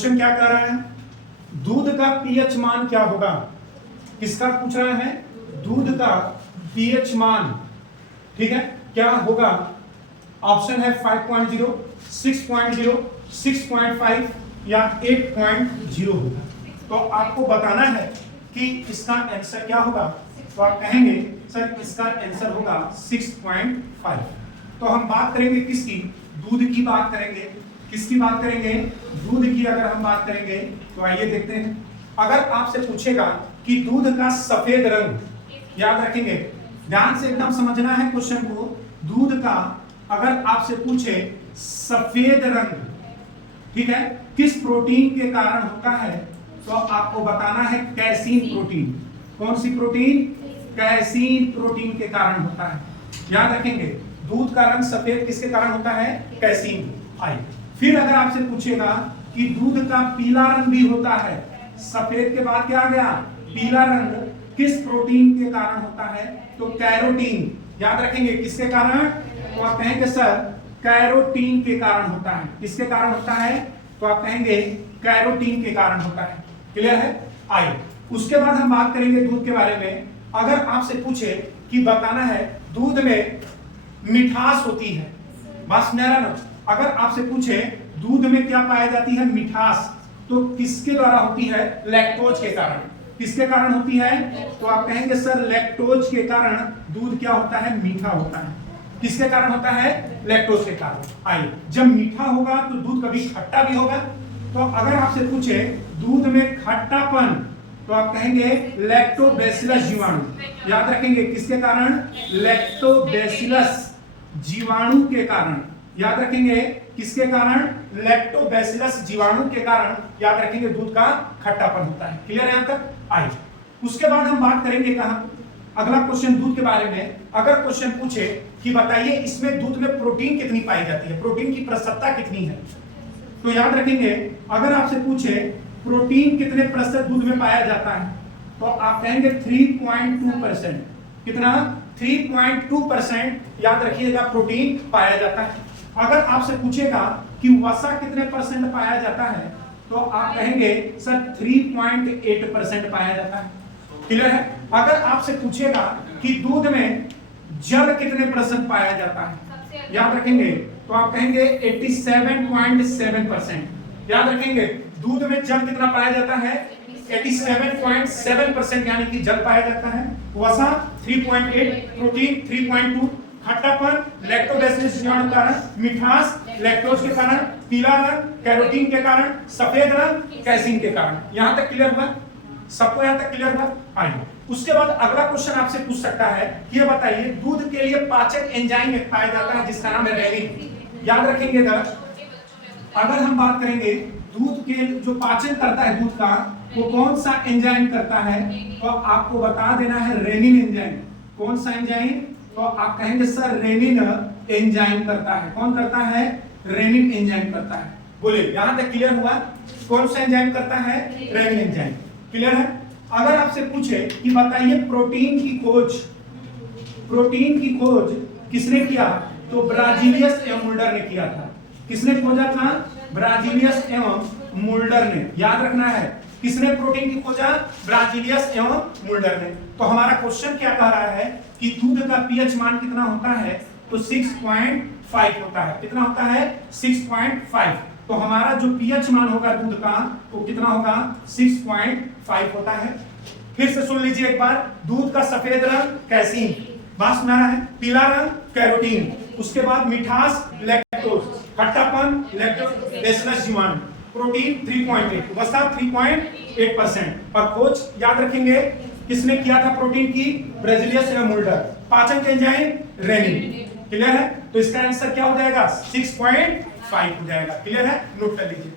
Question क्या कह रहा है, दूध का पीएच मान क्या होगा। किसका पूछ रहा है, दूध का पीएच मान, ठीक है, क्या होगा। ऑप्शन है 5.0, 6.0, 6.5 या 8.0 होगा। तो आपको बताना है कि इसका आंसर क्या होगा। तो आप कहेंगे सर इसका आंसर होगा 6.5। तो हम बात करेंगे किसकी, दूध की बात करेंगे। किसकी बात करेंगे, दूध की अगर हम बात करेंगे तो आइए देखते हैं। अगर आपसे पूछेगा कि दूध का सफेद रंग, याद रखेंगे, ध्यान से एकदम समझना है क्वेश्चन को। दूध का अगर आपसे पूछे सफेद रंग, ठीक है, किस प्रोटीन के कारण होता है, तो आपको बताना है कैसीन प्रोटीन। कौन सी प्रोटीन, कैसीन प्रोटीन के कारण होता है। याद रखेंगे दूध का रंग सफेद किसके कारण होता है, कैसीन। आइए फिर अगर आपसे पूछेगा कि दूध का पीला रंग भी होता है, सफेद के बाद क्या आ गया, पीला रंग, किस प्रोटीन के कारण होता है, तो कैरोटीन। याद रखेंगे किसके कारण, तो आप कहेंगे सर कैरोटीन के कारण होता है। किसके कारण होता है, तो आप कहेंगे कैरोटीन के कारण होता है। क्लियर है। आइए उसके बाद हम बात करेंगे दूध के बारे में। अगर आपसे पूछे कि बताना है दूध में मिठास होती है, बस मेरा ना, अगर आपसे पूछे दूध में क्या पाई जाती है, मिठास, तो किसके द्वारा होती है, लैक्टोज के कारण। किसके कारण होती है, तो आप कहेंगे सर लैक्टोज के कारण दूध क्या होता है, मीठा होता है। किसके कारण होता है, लैक्टोज के कारण। आइए जब मीठा होगा तो दूध कभी खट्टा भी होगा। तो अगर आपसे पूछे दूध में खट्टापन, तो आप कहेंगे लैक्टोबैसिलस जीवाणु। याद रखेंगे किसके कारण, लैक्टोबैसिलस जीवाणु के कारण। याद रखेंगे किसके कारण, लैक्टोबैसिलस जीवाणु के कारण याद रखेंगे दूध का खट्टापन होता है। क्लियर है यहां तक। आइए उसके बाद हम बात करेंगे कहां, अगला क्वेश्चन दूध के बारे में। अगर क्वेश्चन पूछे कि बताइए इसमें दूध में प्रोटीन कितनी पाई जाती है, प्रोटीन की प्रतिशतता कितनी है, तो याद रखेंगे अगर आपसे पूछे प्रोटीन कितने प्रतिशत दूध में पाया जाता है, तो आप कहेंगे 3.2%। कितना, 3.2% याद रखिएगा प्रोटीन पाया जाता है। अगर आपसे पूछेगा कि वसा कितने परसेंट पाया जाता है, तो आप कहेंगे सर 3.8% पाया जाता है। क्लियर है। अगर आपसे पूछेगा कि दूध में जल कितने प्रतिशत पाया जाता है, याद रखेंगे, तो आप कहेंगे 87.7%। याद रखेंगे दूध में जल कितना पाया जाता है, 87.7% यानी कि जल पाया जाता है। वसा 3.8, प्रोटीन 3.2, खट्टापन लैक्टोबैसिलस जीवाणु के कारण, मिठास लैक्टोज के कारण, पीला रंग कैरोटीन के कारण, सफेद रंग कैसीन के कारण। यहां तक क्लियर हुआ, सबको यहां तक क्लियर हुआ। आइए उसके बाद अगला क्वेश्चन आपसे पूछ सकता है कि ये बताइए दूध के लिए पाचक एंजाइम पाया जाता है जिसका नाम है रेनिन। याद रखेंगे अगर हम बात करेंगे दूध के जो पाचन करता है दूध का, वो कौन सा एंजाइम करता है, तो आपको बता देना है रेनिन एंजाइम। कौन सा एंजाइम, तो आप कहेंगे सर रेनिन एंजाइम करता है। कौन करता है, रेनिन एंजाइम करता है। बोले यहां तक क्लियर हुआ, कौन सा एंजाइम करता है, रेनिन एंजाइम। क्लियर है। अगर आपसे पूछे कि बताइए प्रोटीन की खोज, प्रोटीन की खोज किसने किया, तो ब्राजीलियस एवं मुल्डर ने किया था। किसने खोजा था, ब्राजीलियस एवं मुल्डर ने। याद रखना है किसने प्रोटीन की खोजा, ब्राजीलियस एवं मुल्डर ने। तो हमारा क्वेश्चन क्या कह रहा है कि दूध का पीएच मान कितना होता है, तो 6.5 होता है। कितना होता है, 6.5। तो हमारा जो पीएच मान होगा दूध का वो कितना होगा, 6.5 होता है। फिर से सुन लीजिए एक बार, दूध का सफेद रंग कैसीन, बात सुना है, पीला रंग कैरोटीन, उसके बाद मिठास लैक्टोज, खट्टापन लैक्टोबैसिलस जीवाणु, प्रोटीन 3.8, वसा 3.8%। और खोज याद रखेंगे किसने किया था प्रोटीन की, ब्राजीलियस एवं मुल्डर। पाचन के एंजाइम रेनिन। क्लियर है। तो इसका आंसर क्या हो जाएगा, 6.5 हो जाएगा। क्लियर है, नोट कर लीजिए।